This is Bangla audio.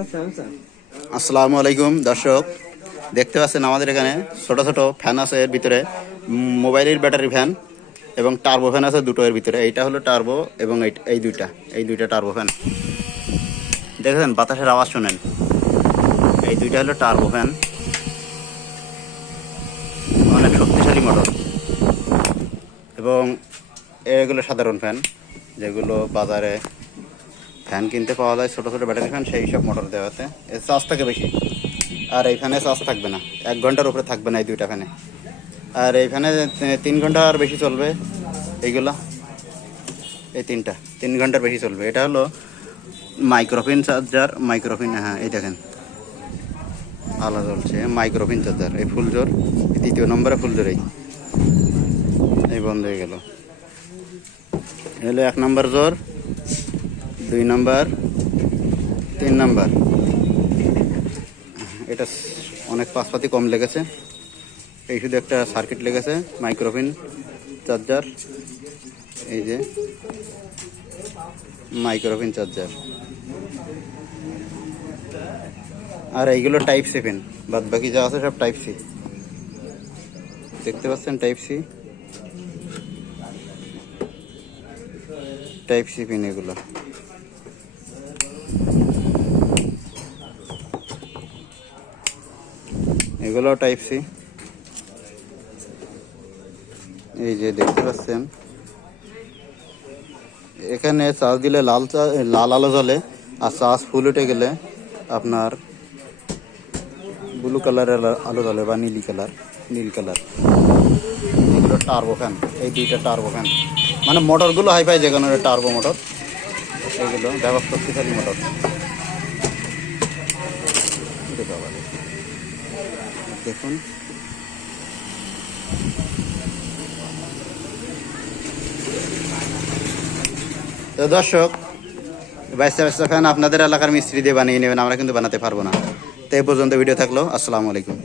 আসসালামু আলাইকুম দর্শক, দেখতে পাচ্ছেন আমাদের এখানে ছোট ছোট ফ্যান আছে। এর ভিতরে মোবাইলের ব্যাটারি ফ্যান এবং টার্বো ফ্যান আছে দুটো। এর ভিতরে এইটা হলো টার্বো এবং এই দুইটা টার্বো ফ্যান। দেখেন বাতাসের আওয়াজ শোনেন। এই দুইটা হলো টার্বো ফ্যান, অনেক শক্তিশালী মোটর। এবং এগুলো সাধারণ ফ্যান, যেগুলো বাজারে ফ্যান কিনতে পাওয়া যায়, ছোটো ছোটো ব্যাটারি ফ্যান, সেই সব মোটর দেওয়াতে এর চার্জ থাকে বেশি। আর এই ফ্যানে চার্জ থাকবে না, 1 ঘন্টার উপরে থাকবে না এই দুইটা ফ্যানে। আর এই ফ্যানে 3 ঘন্টা আর বেশি চলবে। এইগুলা এই 3 ঘন্টার বেশি চলবে। এটা হলো মাইক্রোফিন চার্জার, মাইক্রোফিন, হ্যাঁ এই দেখেন আলো জ্বলছে, মাইক্রোফিন চার্জার। এই ফুল জোর, 3য় নম্বরে ফুল জোর। এই বন্ধ হয়ে গেল। হলো 1 নম্বর জোর, 2 নম্বর, 3 নম্বর। এটা অনেক পাশপাতি কম লেগেছে। এই শুধু একটা সার্কিট লেগেছে, মাইক্রোফিন চার্জার। এই যে মাইক্রোফিন চার্জার। আর এইগুলো টাইপ সি পিন, বাদ বাকি যা আছে সব টাইপ সি। দেখতে পাচ্ছেন টাইপ সি পিন এগুলো। এগুলো টাইপ সি। এই যে দেখতে পাচ্ছেন, এখানে চার্জ দিলে লাল আলো জ্বলে, আর চার্জ ফুল উঠে গেলে আপনার ব্লু কালারের আলো জ্বলে বা নীল কালার। এগুলো টার্বো ফ্যান, এই দুইটা টার্বো ফ্যান। মানে মোটরগুলো হাইফাই, যেখানে টার্বো মোটর, এগুলো ব্যাপক শক্তিশালী মোটর। দেখুন, তো দর্শক, বাইশটা ফ্যান আপনাদের এলাকার মিস্ত্রি দিয়ে বানিয়ে নেবেন, আমরা কিন্তু বানাতে পারবো না। তো এই পর্যন্ত ভিডিও থাকলো। আসসালামু আলাইকুম।